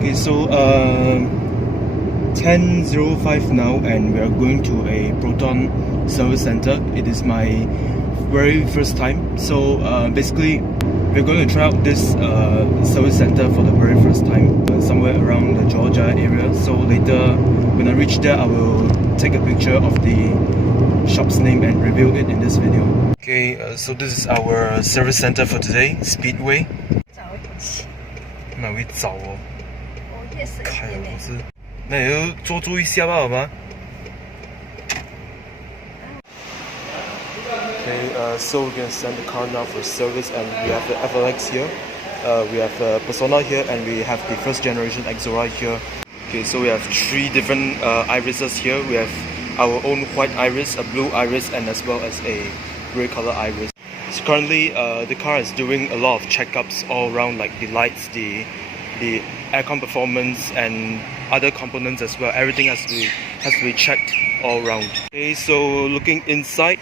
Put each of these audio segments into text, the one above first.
Okay, so 10:05 now, and we are going to a Proton service center. It is my very first time, so basically we're going to try out this service center for the very first time, somewhere around the Johor area. So later when I reach there, I will take a picture of the shop's name and review it in this video. Okay, so this is our service center for today, Speedway. 那会早哦，开了不是，那也要多注意一下吧，好吗？Okay, so we're gonna send the car now for service, and we have the FLX here, we have the Persona here, and we have the first generation Exora here. Okay, so we have three different irises here. We have our own white iris, a blue iris, and as well as a grey color iris. So currently, the car is doing a lot of checkups all around, like the lights, the aircon performance, and other components as well. Everything has to be checked all around. Okay, so looking inside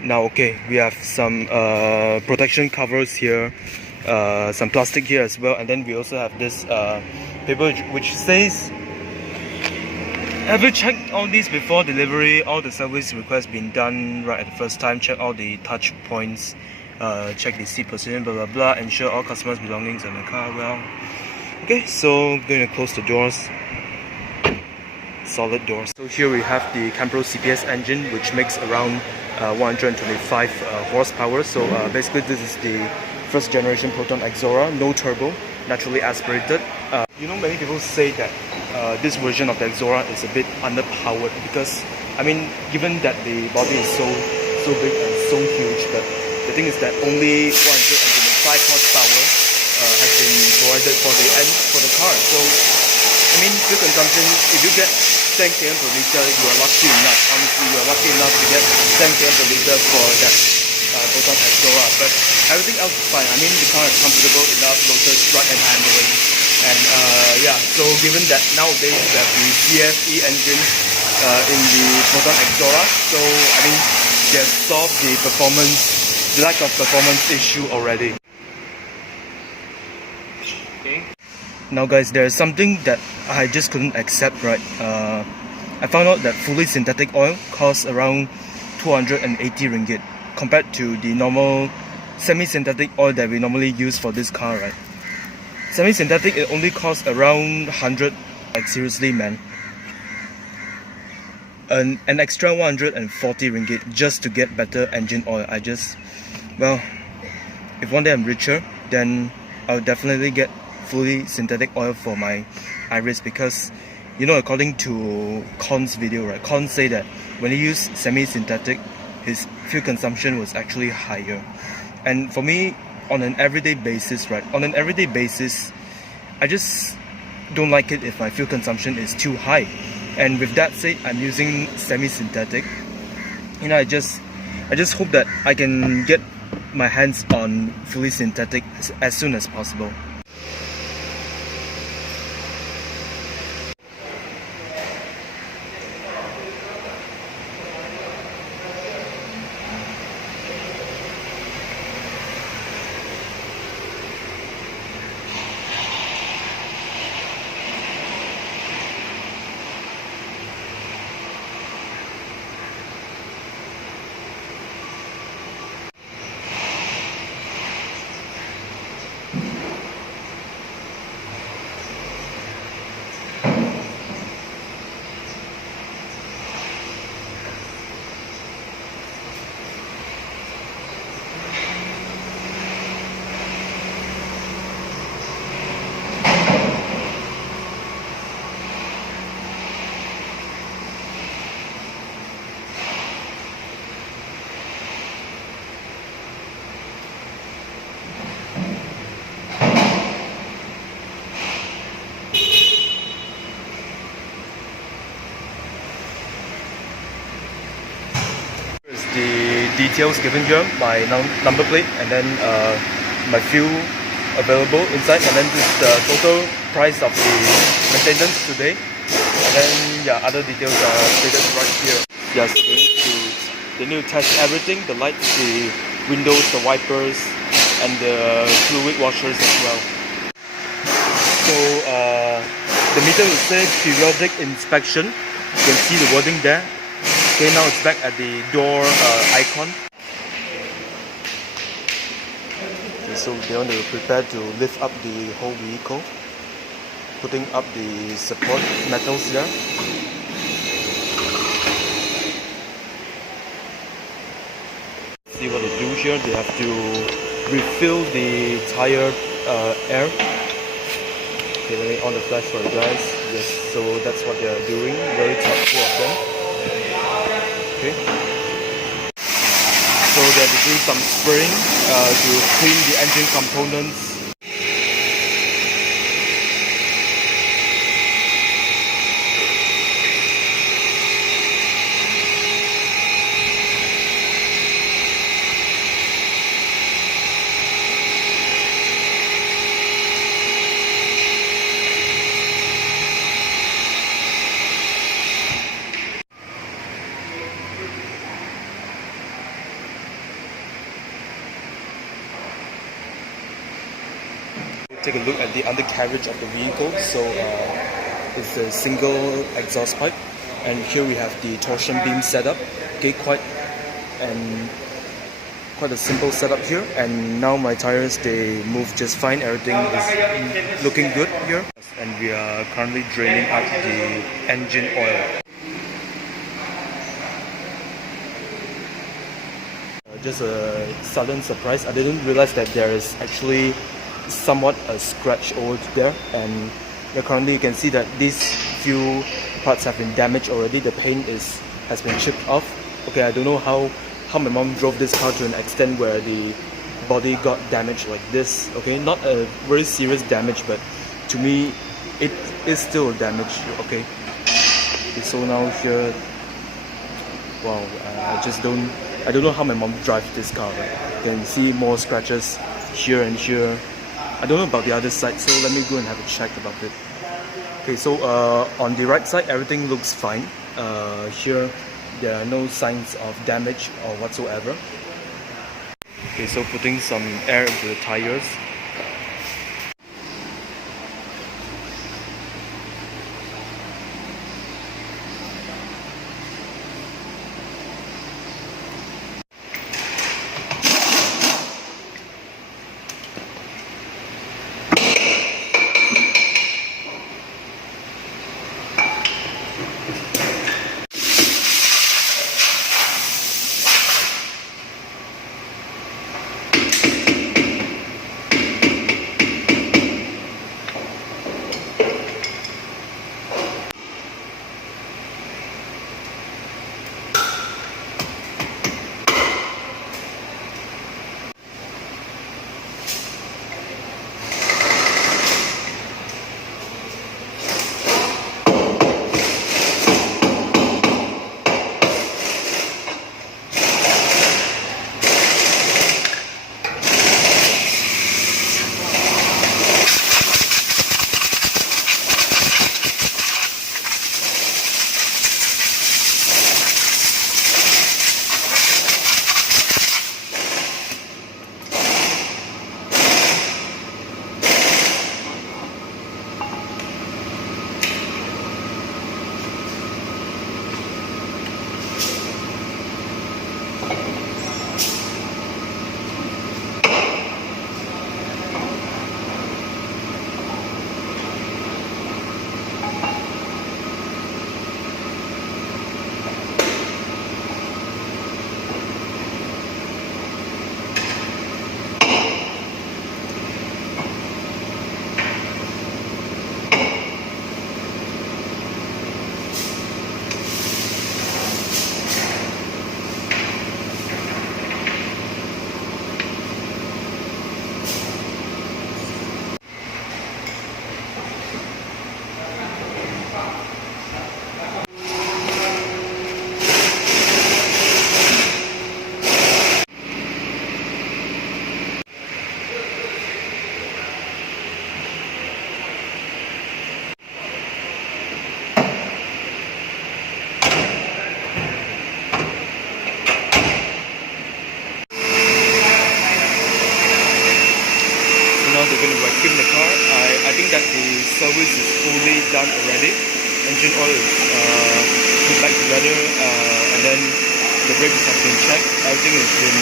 now. Okay, we have some protection covers here, some plastic here as well, and then we also have this paper which says, have you checked all these before delivery? All the service requests been done right at the first time. Check all the touch points, check the seat position, blah blah blah. Ensure all customers' belongings in the car well. Okay, so I'm going to close the doors. Solid doors. So here we have the Campro CPS engine, which makes around 125 horsepower. So basically this is the first generation Proton Exora, no turbo, naturally aspirated. You know, many people say that this version of the Exora is a bit underpowered because, I mean, given that the body is so big and so huge, but the thing is that only 125 horsepower has been provided for the car. So, I mean, fuel consumption, if you get 10 km per liter, you are lucky enough. Honestly, you are lucky enough to get 10 km per liter for that Proton Exora. But everything else is fine. I mean, the car is comfortable enough, loaded, strut and handling. And yeah, so given that nowadays we have the CFE engine in the Proton Exora, so I mean, they have solved the lack of performance issue already. Okay. Now guys, there is something that I just couldn't accept, right? I found out that fully synthetic oil costs around 280 ringgit compared to the normal semi-synthetic oil that we normally use for this car, right? Semi-synthetic, it only costs around 100. Like seriously, man, an extra 140 ringgit just to get better engine oil. Well, if one day I'm richer, then I'll definitely get fully synthetic oil for my iris, because, you know, according to Con's video, right, Con say that when he used semi-synthetic, his fuel consumption was actually higher. And for me, on an everyday basis, right, I just don't like it if my fuel consumption is too high. And with that said, I'm using semi-synthetic. You know, I just hope that I can get my hands on fully synthetic as soon as possible. The details given here, my number plate, and then my fuel available inside, and then this is the total price of the maintenance today, and then yeah, other details are stated right here. Yes, they need to test everything, the lights, the windows, the wipers, and the fluid washers as well. So The meter will say periodic inspection. You can see the wording there. Okay, now it's back at the door icon. Okay, so they want to prepare to lift up the whole vehicle, putting up the support metals there. See what they do here. They have to refill the tire air. Okay, let me on the flash for you guys. Yes, so that's what they are doing. Very thoughtful of them. Okay. So they have to do some spraying to clean the engine components. Take a look at the undercarriage of the vehicle. So it's a single exhaust pipe, and here we have the torsion beam setup. Okay, quite a simple setup here. And now my tires, they move just fine. Everything is looking good here, and we are currently draining out the engine oil. Just a sudden surprise. I didn't realize that there is actually somewhat a scratch over there, and currently you can see that these few parts have been damaged already. The paint has been chipped off. Okay, I don't know how my mom drove this car to an extent where the body got damaged like this. Okay, not a very serious damage, but to me it is still damage. Okay, so now here, wow, I don't know how my mom drives this car. Right? You can see more scratches here and here. I don't know about the other side, so let me go and have a check about it. Okay, so on the right side, everything looks fine. Here, there are no signs of damage or whatsoever. Okay, so putting some air into the tires. service is fully done already. Engine oil is put back together, and then the brakes have been checked. Everything has been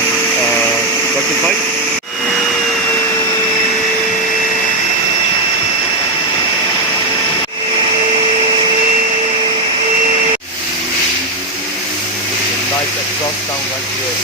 rectified. Nice exhaust sound right here.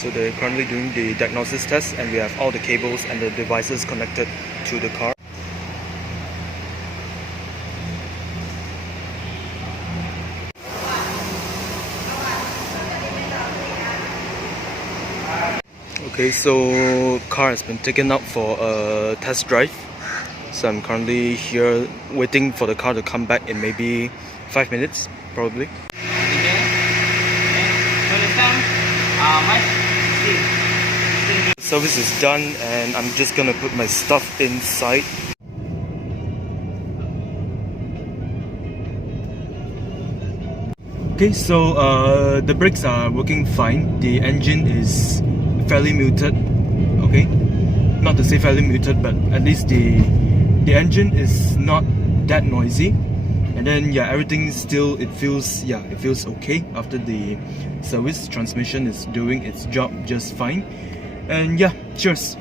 So they're currently doing the diagnosis test, and we have all the cables and the devices connected to the car. Okay, so car has been taken out for a test drive. So I'm currently here waiting for the car to come back in maybe 5 minutes, probably. Service is done, and I'm just gonna put my stuff inside. Okay, so the brakes are working fine. The engine is fairly muted. Okay, not to say fairly muted, but at least the engine is not that noisy. And then yeah, everything still it feels okay after the service. Transmission is doing its job just fine. And yeah, cheers.